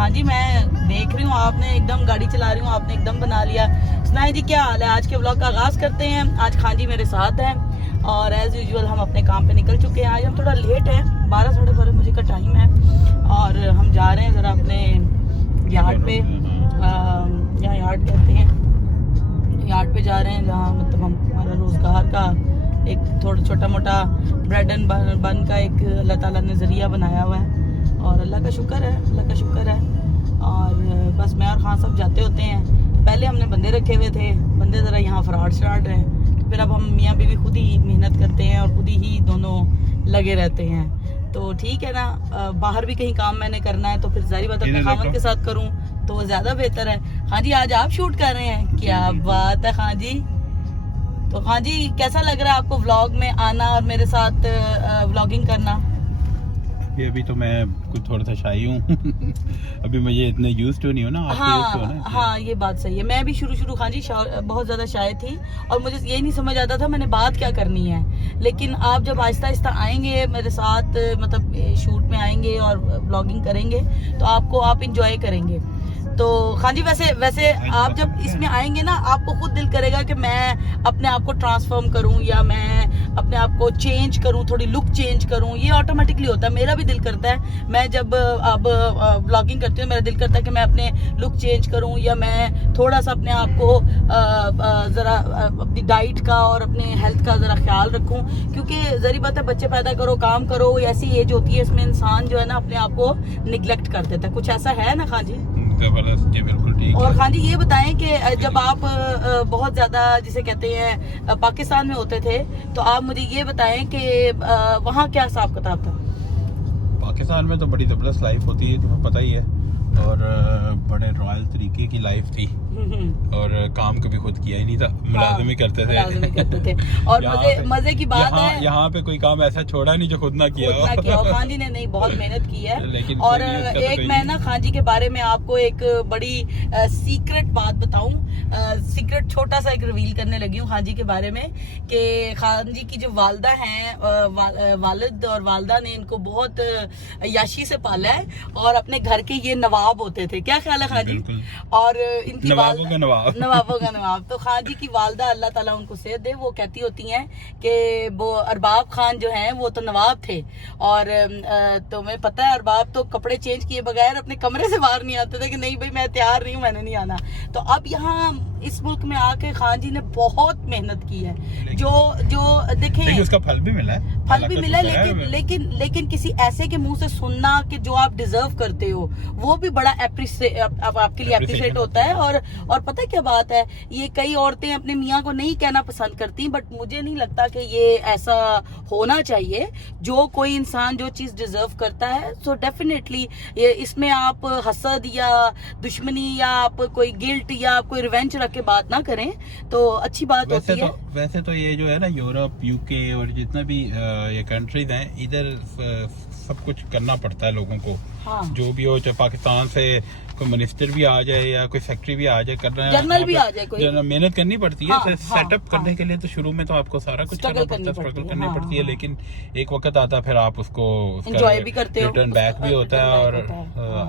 हाँ जी, मैं देख रही हूँ आपने एकदम गाड़ी चला रही हूँ, आपने एकदम बना लिया। सुनाए जी, क्या हाल है? आज के व्लॉग का आगाज करते हैं। आज खान जी मेरे साथ हैं और एज यूजुअल हम अपने काम पे निकल चुके हैं। आज हम थोड़ा लेट हैं, 12 साढ़े 12 बजे का टाइम है और हम जा रहे हैं ज़रा अपने यार्ड पे। यहाँ यार्ड कहते हैं, यार्ड पे जा रहे हैं जहाँ मतलब हम हमारा रोज़गार का एक थोड़ा छोटा मोटा ब्रेड एंड बन का एक अल्लाह ताला ने ज़रिया बनाया हुआ है और अल्लाह का शुक्र है, अल्लाह का शुक्र है। और बस मैं और खान साहब जाते होते हैं। पहले हमने बंदे रखे हुए थे, बंदे ज़रा यहाँ फराड शराड हैं, फिर अब हम मियाँ बीवी खुद ही मेहनत करते हैं और खुद ही दोनों लगे रहते हैं। तो ठीक है ना, बाहर भी कहीं काम मैंने करना है तो फिर जारी बात अपने खामन के साथ करूँ तो वो ज़्यादा बेहतर है। हाँ जी, आज आप शूट कर रहे हैं, क्या बात है खान जी। तो हाँ जी, कैसा लग रहा है आपको व्लॉग में आना और मेरे साथ व्लॉगिंग करना? अभी तो मैं कुछ थोड़ा सा शाई हूँ अभी मुझे इतने यूज्ड टू नहीं हो ना। हाँ, ये बात सही है। मैं भी शुरू हाँ जी बहुत ज्यादा शाय थी और मुझे ये नहीं समझ आता था मैंने बात क्या करनी है। लेकिन आप जब आहिस्ता आहिस्ता आएंगे मेरे साथ, मतलब शूट में आएंगे और व्लॉगिंग करेंगे तो आप इंजॉय करेंगे। तो हाँ जी, वैसे आप जब इसमें आएंगे ना आपको खुद दिल करेगा कि मैं अपने आप को ट्रांसफॉर्म करूं या मैं अपने आप को चेंज करूं, थोड़ी लुक चेंज करूं। ये ऑटोमेटिकली होता है, मेरा भी दिल करता है। मैं जब अब व्लॉगिंग करती हूँ मेरा दिल करता है कि मैं अपने लुक चेंज करूं या मैं थोड़ा सा अपने आप को ज़रा अपनी डाइट का और अपने हेल्थ का ज़रा ख्याल रखूं। क्योंकि ज़री बात है, बच्चे पैदा करो, काम करो, ऐसी एज होती है इसमें इंसान जो है ना अपने आप को निगलेक्ट कर देता है। कुछ ऐसा है ना खान जी? जी बिल्कुल ठीक। और खान जी ये बताएं कि जब आप बहुत ज्यादा जिसे कहते हैं पाकिस्तान में होते थे तो आप मुझे ये बताएं कि वहाँ क्या हिसाब किताब था? पाकिस्तान में तो बड़ी जबरदस्त लाइफ होती है, तुम्हें पता ही है, और बड़े रॉयल तरीके की लाइफ थी और काम कभी खुद किया ही नहीं था, मुलाजिम करते थे और मजे की बात है यहाँ पे कोई काम ऐसा छोड़ा नहीं जो खुद ना किया हो। खान जी ने नहीं बहुत मेहनत की है। लेकिन और एक मैं ना खान जी के बारे में आपको एक बड़ी सीक्रेट बात बताऊं, सीक्रेट छोटा सा एक रिवील करने लगी हूँ खान जी के बारे में कि खान जी की जो वालदा हैं, वालिद और वालदा ने इनको बहुत याशी से पाला है और अपने घर के ये नवाब होते थे। क्या ख्याल है खान जी? और इनकी नवाबों का नवाब। तो खान जी की वालदा अल्लाह ताला उनको सेहत दे, वो कहती होती हैं कि वो अरबाब खान जो हैं वो तो नवाब थे और तुम्हें पता है अरबाब तो कपड़े चेंज किए बगैर अपने कमरे से बाहर नहीं आते थे कि नहीं भाई मैं तैयार नहीं हूँ, मैंने नहीं आना। तो अब यहाँ इस मुल्क में आके खान जी ने बहुत मेहनत की है, जो देखें उसका फल भी मिला है, लेकिन किसी ऐसे के मुंह से सुनना कि जो आप डिजर्व करते हो वो भी बड़ा आपके लिए एप्रिशिएट होता है। और पता है क्या बात है, ये कई औरतें अपने मियाँ को नहीं कहना पसंद करती, बट मुझे नहीं लगता कि ये ऐसा होना चाहिए। जो कोई इंसान जो चीज डिजर्व करता है सो डेफिनेटली इसमें आप हसद या दुश्मनी या आप कोई गिल्ट या आप कोई रिवेंज रख के बात ना करें तो अच्छी बात होती है। वैसे तो ये जो है ना यूरोप, यूके और जितना भी ये कंट्रीज हैं, इधर सब कुछ करना पड़ता है लोगों को। हाँ। जो भी हो, चाहे पाकिस्तान से कोई मिनिस्टर भी आ जाए या कोई सेक्रेटरी भी आ जाए, करना जनरल भी आ जाए, कोई मेहनत करनी पड़ती है। हाँ, सेटअप करने के लिए तो शुरू में तो आपको सारा कुछ करना पड़ता है, स्ट्रगल करनी पड़ती है। लेकिन एक वक्त आता है फिर आप उसको एंजॉय भी करते हो, रिटर्न बैक भी होता है और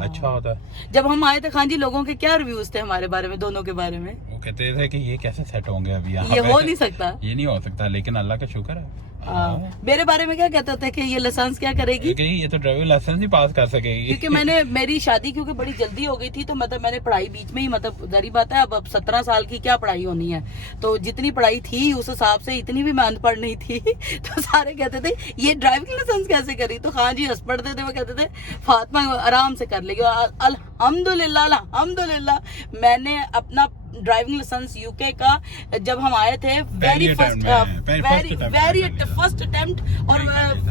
अच्छा होता है। जब हम आए थे खान जी लोगों के क्या रिव्यूज थे हमारे बारे में, दोनों के बारे में? वो कहते थे कि ये कैसे सेट होंगे अभी, ये हो नहीं सकता, ये नहीं हो सकता, लेकिन अल्लाह का शुक्र है। मेरे बारे में क्या कहते थे कि ये लाइसेंस क्या करेगी, ये तो ड्राइविंग लाइसेंस ही पास कर सकेगी। क्योंकि मेरी शादी क्योंकि बड़ी जल्दी हो गई थी तो मतलब मैंने पढ़ाई बीच में ही, मतलब जारी बात है अब 17 साल की क्या पढ़ाई होनी है, तो जितनी पढ़ाई थी उस हिसाब से इतनी भी मैं अनपढ़ नहीं थी तो सारे कहते थे ये ड्राइविंग लाइसेंस कैसे करी, तो खान जी हंस पड़ते थे, वो कहते थे फातिमा आराम से कर लेगी। अल्हम्दुलिल्लाह मैंने अपना ड्राइविंग लाइसेंस यूके का जब हम आए थे वेरी फर्स्ट अटेम्प्ट और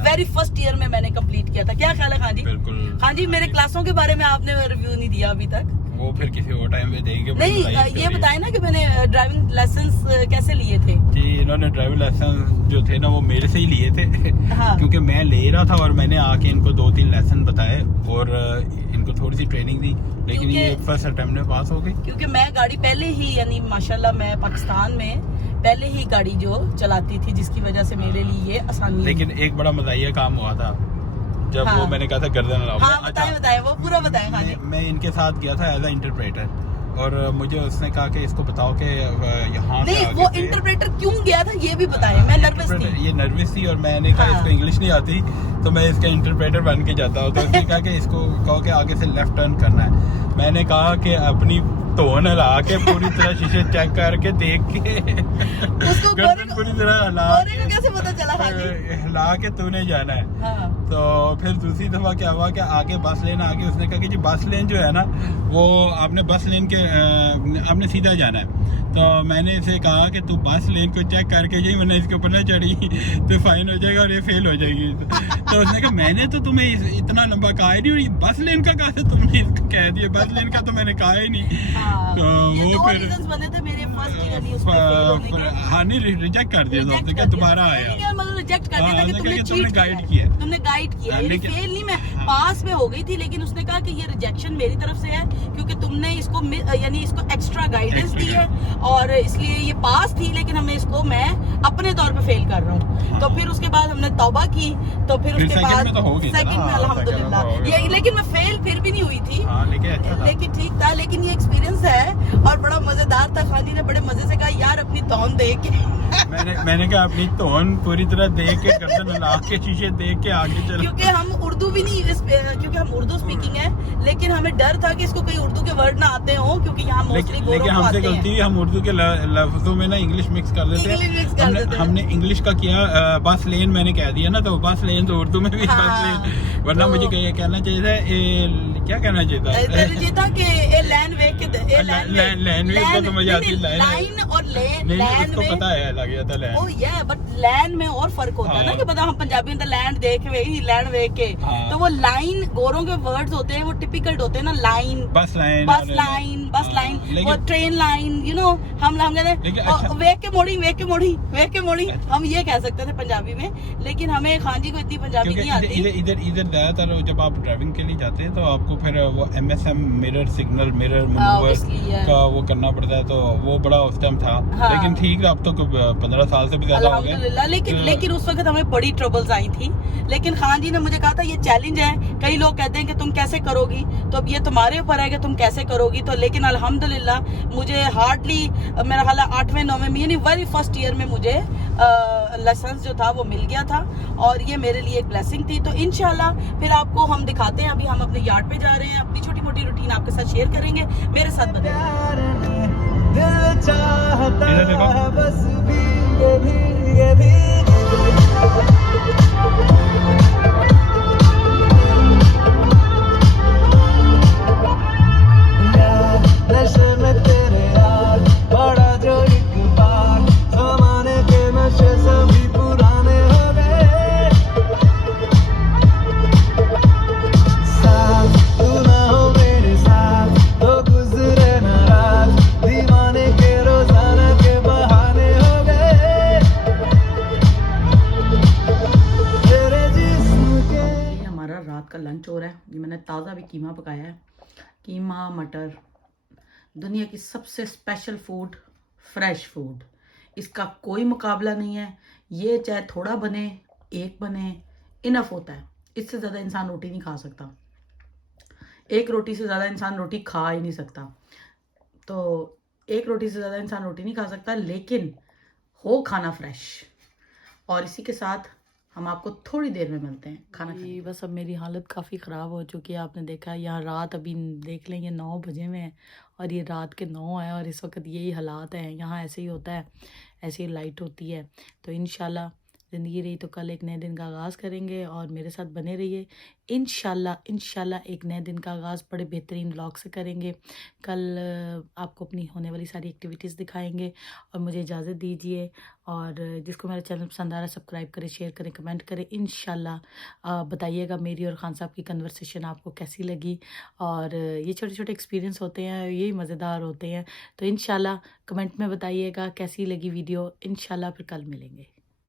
वेरी फर्स्ट ईयर में मैंने कंप्लीट किया था। क्या ख्याल है खान जी? खान जी मेरे क्लासों के बारे में आपने रिव्यू नहीं दिया अभी तक, वो फिर किसी और टाइम में देंगे। नहीं ये बताए ना कि मैंने ड्राइविंग लाइसेंस कैसे लिए थे? जी इन्होंने ड्राइविंग लाइसेंस जो थे ना वो मेरे से ही लिए थे हाँ। क्योंकि मैं ले रहा था और मैंने आके इनको 2-3 लेसन बताए और इनको थोड़ी सी ट्रेनिंग दी, लेकिन ये फर्स्ट अटेम्प्ट में पास हो गई। क्योंकि मैं गाड़ी पहले ही यानी माशाल्लाह मैं पाकिस्तान में पहले ही गाड़ी जो चलाती थी जिसकी वजह से मेरे लिए ये आसानी। लेकिन एक बड़ा मज़ाहिया काम हुआ था जब हाँ। वो मैंने कहा था गर्दन हिलाओ। हाँ बताए बताए, वो पूरा बताए खाली। मैं इनके साथ गया था एज अ इंटरप्रेटर, और मुझे उसने कहा कि इसको बताओ कि यहाँ से नहीं आगे वो से- इंटरप्रेटर क्यों गया था ये भी बताए, मैं नर्वस थी। ये नर्वस थी और मैंने कहा हाँ। इसको इंग्लिश नहीं आती तो मैं इसका इंटरप्रेटर बन के जाता हूँ। तो उसने कहा कि इसको कहो कि आगे से लेफ्ट टर्न करना है। मैंने कहा कि अपनी तोन हिला के पूरी तरह शीशे चेक करके देख के उसको गर्दन पूरी तरह हिला गोरे को कैसे पता चला खाली? हिला के तूने जाना है। हाँ। तो फिर दूसरी दफा क्या हुआ कि आगे बस लेन आ गई। उसने कहा कि जी बस लेन जो है ना वो आपने बस लेन के आपने सीधा जाना है। तो मैंने इसे कहा कि तू बस लेन को चेक करके जाइए वरना इसके ऊपर ना चढ़ी तो फाइन हो जाएगा और ये फेल हो जाएगी। तो उसने कहा मैंने तो तुम्हें इतना लंबा कहा ही नहीं, और बस लेन का कहा था तुमने इसको कह दिया, बस लेन का तो मैंने कहा ही नहीं। हाँ, तो ये वो दो फिर रीजंस बने थे मेरे फर्स्ट ईयर नहीं उसमें फेल होने के। हाँ नहीं रिजेक्ट कर दिया, Reject उसने कर कहा दिया। दोबारा आया। नहीं, मतलब रिजेक्ट कर दिया था कि उसने तुमने कहा कि चीट तुमने किया guide है। किया है। तुमने गाइड किया हाँ, है, लेकिन- फेल नहीं, मैं हाँ। पास में हो गई थी, लेकिन उसने कहा कि ये रिजेक्शन मेरी तरफ से है क्योंकि तुमने इसको यानी इसको एक्स्ट्रा गाइडेंस दी है और इसलिए ये पास थी, लेकिन हमने इसको मैं अपने तौर पे फेल कर रहा हूँ। तो फिर उसके बाद हमने तौबा की, तो फिर उसके second बाद में तो हो गई थी ना, सेकंड में हाँ, second में अल्हम्दुलिल्लाह तो हो गया। ये, लेकिन मैं फेल फिर भी नहीं हुई थी। हाँ लेकिन अच्छा था। लेकिन ठीक था, लेकिन ये एक्सपीरियंस है और बड़ा मजेदार था। खाली ने बड़े मजे से कहा यार अपनी तौन दे के मैंने कहा अपनी तोन पूरी तरह देख के गर्दन हिला के शीशे देख के आगे चलो। क्योंकि हम उर्दू भी नहीं क्योंकि हम उर्दू स्पीकिंग है, लेकिन हमें डर था कि इसको कोई उर्दू के वर्ड ना आते हो क्योंकि यहाँ मोस्टली गोरों लेकिन को हमसे आते गलती हैं। हुई, हम उर्दू के लफ्जों में ना इंग्लिश मिक्स कर देते English mix कर देते हैं। हमने इंग्लिश का किया बस लेन मैंने कह दिया ना, तो बस लेन तो उर्दू में भी हाँ, बस लेन, वरना तो- मुझे कहना चाहिए था क्या कहना चाहिए था ये था कि ए लैन वे के लैन वे तो मुझे आती लाइन और नहीं लैन उसको में पता है लग गया था लैन। ओ ये बट लैंड में और फर्क होता है ना हाँ। कि पता हम पंजाबी में लैंड देख वे ही लैंड वे के, हाँ। तो वो लाइन गोरों के वर्ड्स होते हैं वो टिपिकल होते हैं ना, लाइन बस लाइन बस लाइन लेकिन- वो ट्रेन लाइन हम कहते लेकिन हैं अच्छा- वेख के मोड़ी हम ये कह सकते थे पंजाबी में, लेकिन हमें खान जी को इतनी पंजाबी क्योंकि नहीं आती। इधर ज्यादातर जब आप ड्राइविंग के लिए जाते हैं तो आपको फिर वो MSM mirror signal mirror manoeuvre obviously, yeah. का वो करना पड़ता है, तो वो बड़ा उस टाइम था। हाँ। लेकिन ठीक है अब तो 15 साल से भी ज्यादा हो गए। अल्हम्दुलिल्लाह, लेकिन तो- लेकिन उस वक्त हमें बड़ी ट्रबल्स आई थी, लेकिन खान जी ने मुझे कहा था ये चैलेंज है, कई लोग कहते हैं कि तुम कैसे करोगी, तो अब ये तुम्हारे ऊपर है कि तुम कैसे करोगी। तो लेकिन अल्हम्दुलिल्लाह मुझे हार्डली मेरा ख्याल 8वें 9वें में यानी वेरी फर्स्ट ईयर में मुझे लाइसेंस जो था वो मिल गया था और ये मेरे लिए एक ब्लेसिंग थी। तो इंशाल्लाह फिर आपको हम दिखाते हैं, अभी हम अपने यार्ड पे जा रहे हैं, अपनी छोटी मोटी रूटीन आपके साथ शेयर करेंगे, मेरे साथ बने रहिए। दिल चाहता इधर देखो। है बस ये भी यार नशे में तेरे यार बड़ा जो एक बार जमाने के नशे सभी पुराने हो गए। साथ तू ना हो मेरे साथ तो गुजरे न रात दीवाने के रोजाना के बहाने हो गए तेरे जिस्म के। ये हमारा रात का लंच हो रहा है। ये मैंने ताज़ा भी कीमा पकाया है, कीमा मटर, दुनिया की सबसे स्पेशल फूड, फ्रेश फूड, इसका कोई मुकाबला नहीं है। ये चाहे थोड़ा बने, एक बने, इनफ होता है। इससे ज़्यादा इंसान रोटी नहीं खा सकता, एक रोटी से ज़्यादा इंसान रोटी खा ही नहीं सकता। तो एक रोटी से ज़्यादा इंसान रोटी नहीं खा सकता, लेकिन हो खाना फ्रेश। और इसी के साथ हम आपको थोड़ी देर में मिलते हैं खाना खाने। बस अब मेरी हालत काफ़ी ख़राब हो चुकी है, आपने देखा यहाँ रात अभी देख लें ये 9 बजे में है और ये रात के 9 है और इस वक्त यही हालात हैं। यहाँ ऐसे ही होता है, ऐसे ही लाइट होती है। तो इंशाल्लाह ज़िंदगी रही तो कल एक नए दिन का आगाज़ करेंगे और मेरे साथ बने रहिए। इंशाल्लाह एक नए दिन का आगाज़ बड़े बेहतरीन व्लॉग से करेंगे। कल आपको अपनी होने वाली सारी एक्टिविटीज़ दिखाएंगे और मुझे इजाज़त दीजिए। और जिसको मेरा चैनल पसंद आ रहा है सब्सक्राइब करें, शेयर करें, कमेंट करें। इंशाल्लाह बताइएगा मेरी और खान साहब की कन्वर्सेशन आपको कैसी लगी। और ये छोटे छोटे एक्सपीरियंस होते हैं, यही मज़ेदार होते हैं। तो इंशाल्लाह कमेंट में बताइएगा कैसी लगी वीडियो। इंशाल्लाह फिर कल मिलेंगे।